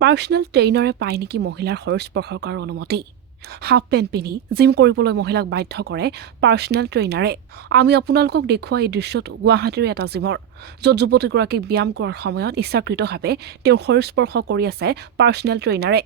Personal ট্ৰেইনাৰে পায় নেকি মহিলাৰ শৰীৰ স্পৰ্শ কৰাৰ অনুমতি? হাফ পেণ্ট পিন্ধি জিম কৰিবলৈ মহিলাক বাধ্য কৰে পাৰ্চনেল ট্ৰেইনাৰে। আমি আপোনালোকক দেখুওৱা এই দৃশ্যটো গুৱাহাটীৰ এটা জিমৰ, য'ত যুৱতীগৰাকীক ব্যায়াম কৰাৰ সময়ত ইচ্ছাকৃতভাৱে তেওঁৰ শৰীৰ স্পৰ্শ কৰি আছে পাৰ্চনেল ট্ৰেইনাৰে।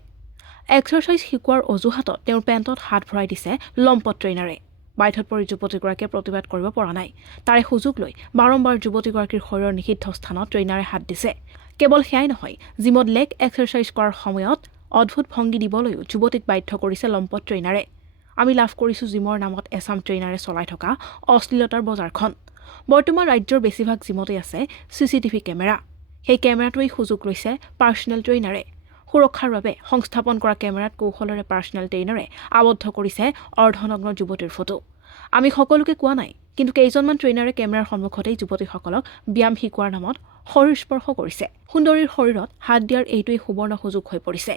এক্সাৰচাইজ শিকোৱাৰ অজুহাতত তেওঁৰ পেণ্টত হাত ভৰাই দিছে লম্পট ট্ৰেইনাৰে। বাধ্যত পৰি যুৱতীগৰাকীয়ে প্ৰতিবাদ কৰিব পৰা নাই। তাৰে সুযোগ লৈ বাৰম্বাৰ যুৱতীগৰাকীৰ শৰীৰৰ নিষিদ্ধ স্থানত ট্ৰেইনাৰে হাত দিছে। কেৱল সেয়াই নহয়, জিমত লেগ এক্সাৰচাইজ কৰাৰ সময়ত অদ্ভুত ভংগী দিবলৈও যুৱতীক বাধ্য কৰিছে লম্পট ট্ৰেইনাৰে। আমি লাভ কৰিছোঁ জিমৰ নামত এছাম ট্ৰেইনাৰে চলাই থকা অশ্লীলতাৰ বজাৰখন। বৰ্তমান ৰাজ্যৰ বেছিভাগ জিমতেই আছে CCTV কেমেৰা। সেই কেমেৰাটোৱেই সুযোগ লৈছে পাৰ্চনেল ট্ৰেইনাৰে। সুৰক্ষাৰ বাবে সংস্থাপন কৰা কেমেৰাত কৌশলেৰে পাৰ্চনেল ট্ৰেইনাৰে আবদ্ধ কৰিছে অৰ্ধনগ্ন যুৱতীৰ ফটো। আমি সকলোকে কোৱা নাই, কিন্তু কেইজনমান ট্ৰেইনাৰে কেমেৰাৰ সন্মুখতেই যুৱতীসকলক ব্যায়াম শিকোৱাৰ নামত শৰীৰ স্পৰ্শ কৰিছে। সুন্দৰীৰ শৰীৰত হাত দিয়াৰ এইটোৱেই সুবৰ্ণ সুযোগ হৈ পৰিছে।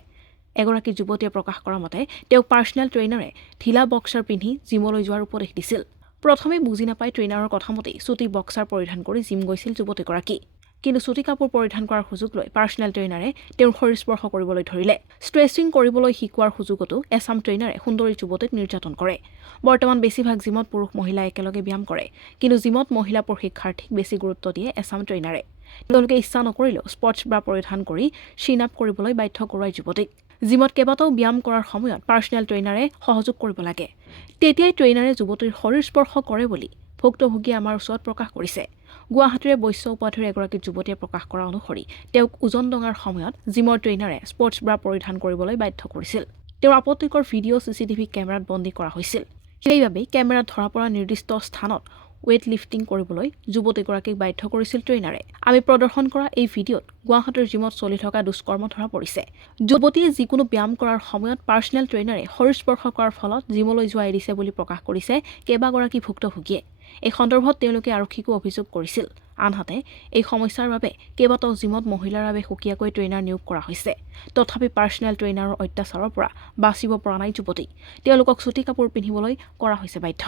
এগৰাকী যুৱতীয়ে প্ৰকাশ কৰা মতে তেওঁক পাৰ্চনেল ট্ৰেইনাৰে ঢিলা বক্সাৰ পিন্ধি জিমলৈ যোৱাৰ উপদেশ দিছিল। প্ৰথমে বুজি নাপাই ট্ৰেইনাৰৰ কথামতেই চুটি বক্সাৰ পৰিধান কৰি জিম গৈছিল যুৱতীগৰাকী। কিন্তু চুটি কাপোৰ পৰিধান কৰাৰ সুযোগ লৈ পাৰ্চনেল ট্ৰেইনাৰে তেওঁৰ শৰীৰ স্পৰ্শ কৰিবলৈ ধৰিলে। ষ্ট্ৰেচিং কৰিবলৈ শিকোৱাৰ সুযোগতো এছাম ট্ৰেইনাৰে সুন্দৰী যুৱতীক নিৰ্যাতন কৰে। বৰ্তমান বেছিভাগ জিমত পুৰুষ মহিলা একেলগে ব্যায়াম কৰে, কিন্তু জিমত মহিলা প্ৰশিক্ষাৰ্থীক বেছি গুৰুত্ব দিয়ে এছাম ট্ৰেইনাৰে। তেওঁলোকে ইচ্ছা নকৰিলেও স্পৰ্টছ ব্ৰা পৰিধান কৰি চিন আপ কৰিবলৈ বাধ্য কৰোৱাই যুৱতীক। জিমত কেইবাটাও ব্যায়াম কৰাৰ সময়ত পাৰ্চনেল ট্ৰেইনাৰে সহযোগ কৰিব লাগে। তেতিয়াই ট্ৰেইনাৰে যুৱতীৰ শৰীৰ স্পৰ্শ কৰে বুলি ভুক্তভোগীয়ে আমাৰ ওচৰত প্ৰকাশ কৰিছে। গুৱাহাটীৰে বৈশ্য উপাধিৰ এগৰাকী যুৱতীয়ে প্ৰকাশ কৰা অনুসৰি তেওঁক ওজন ডঙাৰ সময়ত জিমৰ ট্ৰেইনাৰে স্পৰ্টছ ব্ৰা পৰিধান কৰিবলৈ বাধ্য কৰিছিল। তেওঁৰ আপত্তিকৰ ভিডিঅ' CCTV কেমেৰাত বন্দী কৰা হৈছিল। সেইবাবেই কেমেৰাত ধৰা পৰা নিৰ্দিষ্ট স্থানত ৱেইট লিফটিং কৰিবলৈ যুৱতীগৰাকীক বাধ্য কৰিছিল ট্ৰেইনাৰে। আমি প্ৰদৰ্শন কৰা এই ভিডিঅ'ত গুৱাহাটীৰ জিমত চলি থকা দুষ্কৰ্ম ধৰা পৰিছে। যুৱতীয়ে যিকোনো ব্যায়াম কৰাৰ সময়ত পাৰ্চনেল ট্ৰেইনাৰে শৰীৰ স্পৰ্শ কৰাৰ ফলত জিমলৈ যোৱা এৰিছে বুলি প্ৰকাশ কৰিছে কেইবাগৰাকী ভুক্তভোগীয়ে। এই সন্দৰ্ভত তেওঁলোকে আৰক্ষীকো অভিযোগ কৰিছিল। আনহাতে এই সমস্যাৰ বাবে কেইবাটাও জিমত মহিলাৰ বাবে সুকীয়াকৈ ট্ৰেইনাৰ নিয়োগ কৰা হৈছে। তথাপি পাৰ্চনেল ট্ৰেইনাৰৰ অত্যাচাৰৰ পৰা বাচিব পৰা নাই যুৱতী। তেওঁলোকক চুটি কাপোৰ পিন্ধিবলৈ কৰা হৈছে বাধ্য।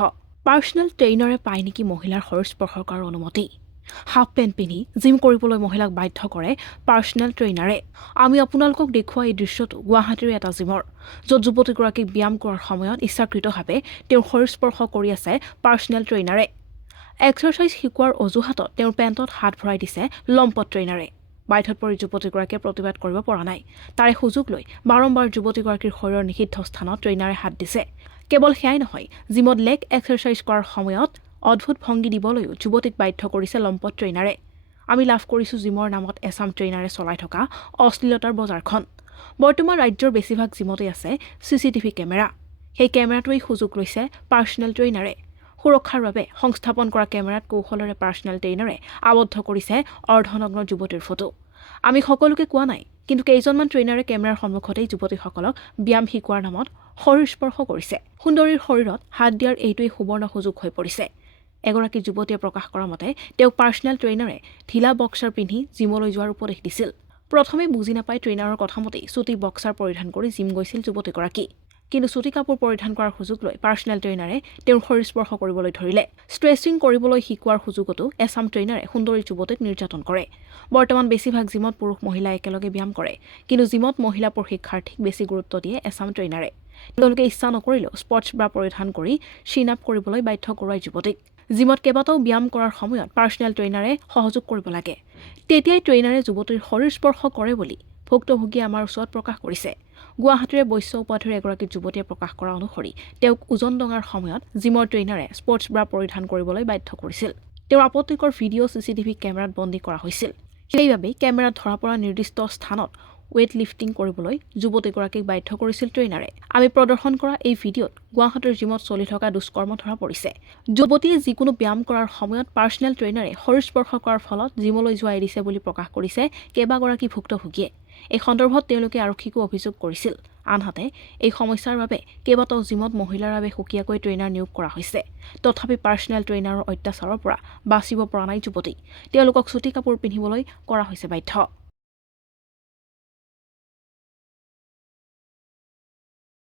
পাৰ্চনেল ট্ৰেইনাৰে পায় নেকি মহিলাৰ শৰীৰ স্পৰ্শ কৰাৰ অনুমতি? হাফ পেণ্ট পিন্ধি জিম কৰিবলৈ মহিলাক বাধ্য কৰে পাৰ্চনেল ট্ৰেইনাৰে। আমি আপোনালোকক দেখুওৱা এই দৃশ্যটো গুৱাহাটীৰ এটা জিমৰ, য'ত যুৱতীগৰাকীক ব্যায়াম কৰাৰ সময়ত ইচ্ছাকৃতভাৱে তেওঁৰ শৰীৰ স্পৰ্শ কৰি আছে পাৰ্চনেল ট্ৰেইনাৰে। এক্সাৰচাইজ শিকোৱাৰ অজুহাতত তেওঁৰ পেণ্টত হাত ভৰাই দিছে লম্পট ট্ৰেইনাৰে। বাধ্যত পৰি যুৱতীগৰাকীয়ে প্ৰতিবাদ কৰিব পৰা নাই। তাৰে সুযোগ লৈ বাৰম্বাৰ যুৱতীগৰাকীৰ শৰীৰৰ নিষিদ্ধ স্থানত ট্ৰেইনাৰে হাত দিছে। কেৱল সেয়াই নহয়, জিমত লেগ এক্সাৰচাইজ কৰাৰ সময়ত অদ্ভুত ভংগী দিবলৈও যুৱতীক বাধ্য কৰিছে লম্পট ট্ৰেইনাৰে। আমি লাভ কৰিছোঁ জিমৰ নামত এছাম ট্ৰেইনাৰে চলাই থকা অশ্লীলতাৰ বজাৰখন। বৰ্তমান ৰাজ্যৰ বেছিভাগ জিমতেই আছে CCTV কেমেৰা। সেই কেমেৰাটোৱেই সুযোগ লৈছে পাৰ্চনেল ট্ৰেইনাৰে। সুৰক্ষাৰ বাবে সংস্থাপন কৰা কেমেৰাত কৌশলেৰে পাৰ্চনেল ট্ৰেইনাৰে আবদ্ধ কৰিছে অৰ্ধনগ্ন যুৱতীৰ ফটো। আমি সকলোকে কোৱা নাই, কিন্তু কেইজনমান ট্ৰেইনাৰে কেমেৰাৰ সন্মুখতেই যুৱতীসকলক ব্যায়াম শিকোৱাৰ নামত শৰীৰ স্পৰ্শ কৰিছে। সুন্দৰীৰ শৰীৰত হাত দিয়াৰ এইটোৱেই সুবৰ্ণ সুযোগ হৈ পৰিছে। এগৰাকী যুৱতীয়ে প্ৰকাশ কৰা মতে তেওঁক পাৰ্চনেল ট্ৰেইনাৰে ঢিলা বক্সাৰ পিন্ধি জিমলৈ যোৱাৰ উপদেশ দিছিল। প্ৰথমে বুজি নাপাই ট্ৰেইনাৰৰ কথামতেই চুটি বক্সাৰ পৰিধান কৰি জিম গৈছিল যুৱতীগৰাকী। কিন্তু চুটি কাপোৰ পৰিধান কৰাৰ সুযোগ লৈ পাৰ্চনেল ট্ৰেইনাৰে তেওঁৰ শৰীৰ স্পৰ্শ কৰিবলৈ ধৰিলে। ষ্ট্ৰেচিং কৰিবলৈ শিকোৱাৰ সুযোগতো এছাম ট্ৰেইনাৰে সুন্দৰী যুৱতীক নিৰ্যাতন কৰে। বৰ্তমান বেছিভাগ জিমত পুৰুষ মহিলা একেলগে ব্যায়াম কৰে, কিন্তু জিমত মহিলা প্ৰশিক্ষাৰ্থীক বেছি গুৰুত্ব দিয়ে এছাম ট্ৰেইনাৰে। তেওঁলোকে ইচ্ছা নকৰিলেও স্পৰ্টছ ব্ৰা পৰিধান কৰি চিন আপ কৰিবলৈ বাধ্য কৰোৱাই যুৱতীক। জিমত কেইবাটাও ব্যায়াম কৰাৰ সময়ত পাৰ্চনেল ট্ৰেইনাৰে সহযোগ কৰিব লাগে। তেতিয়াই ট্ৰেইনাৰে যুৱতীৰ শৰীৰ স্পৰ্শ কৰে বুলি ভুক্তভোগীয়ে আমাৰ ওচৰত প্ৰকাশ কৰিছে। গুৱাহাটীৰে বৈশ্য উপাধিৰ এগৰাকী যুৱতীয়ে প্ৰকাশ কৰা অনুসৰি তেওঁক ওজন ডঙাৰ সময়ত জিমৰ ট্ৰেইনাৰে স্পৰ্টছ ব্ৰা পৰিধান কৰিবলৈ বাধ্য কৰিছিল। তেওঁৰ আপত্তিকৰ ভিডিঅ' CCTV কেমেৰাত বন্দী কৰা হৈছিল। সেইবাবেই কেমেৰাত ধৰা পৰা নিৰ্দিষ্ট স্থানত ৱেইট লিফটিং কৰিবলৈ যুৱতীগৰাকীক বাধ্য কৰিছিল ট্ৰেইনাৰে। আমি প্ৰদৰ্শন কৰা এই ভিডিঅ'ত গুৱাহাটীৰ জিমত চলি থকা দুষ্কৰ্ম ধৰা পৰিছে। যুৱতীয়ে যিকোনো ব্যায়াম কৰাৰ সময়ত পাৰ্চনেল ট্ৰেইনাৰে শৰীৰ স্পৰ্শ কৰাৰ ফলত জিমলৈ যোৱা এৰিছে বুলি প্ৰকাশ কৰিছে কেইবাগৰাকী ভুক্তভোগীয়ে। এই সন্দৰ্ভত তেওঁলোকে আৰক্ষীকো অভিযোগ কৰিছিল। আনহাতে এই সমস্যাৰ বাবে কেইবাটাও জিমত মহিলাৰ বাবে সুকীয়াকৈ ট্ৰেইনাৰ নিয়োগ কৰা হৈছে। তথাপি পাৰ্চনেল ট্ৰেইনাৰৰ অত্যাচাৰৰ পৰা বাচিব পৰা নাই যুৱতী। তেওঁলোকক চুটি কাপোৰ পিন্ধিবলৈ কৰা হৈছে বাধ্য।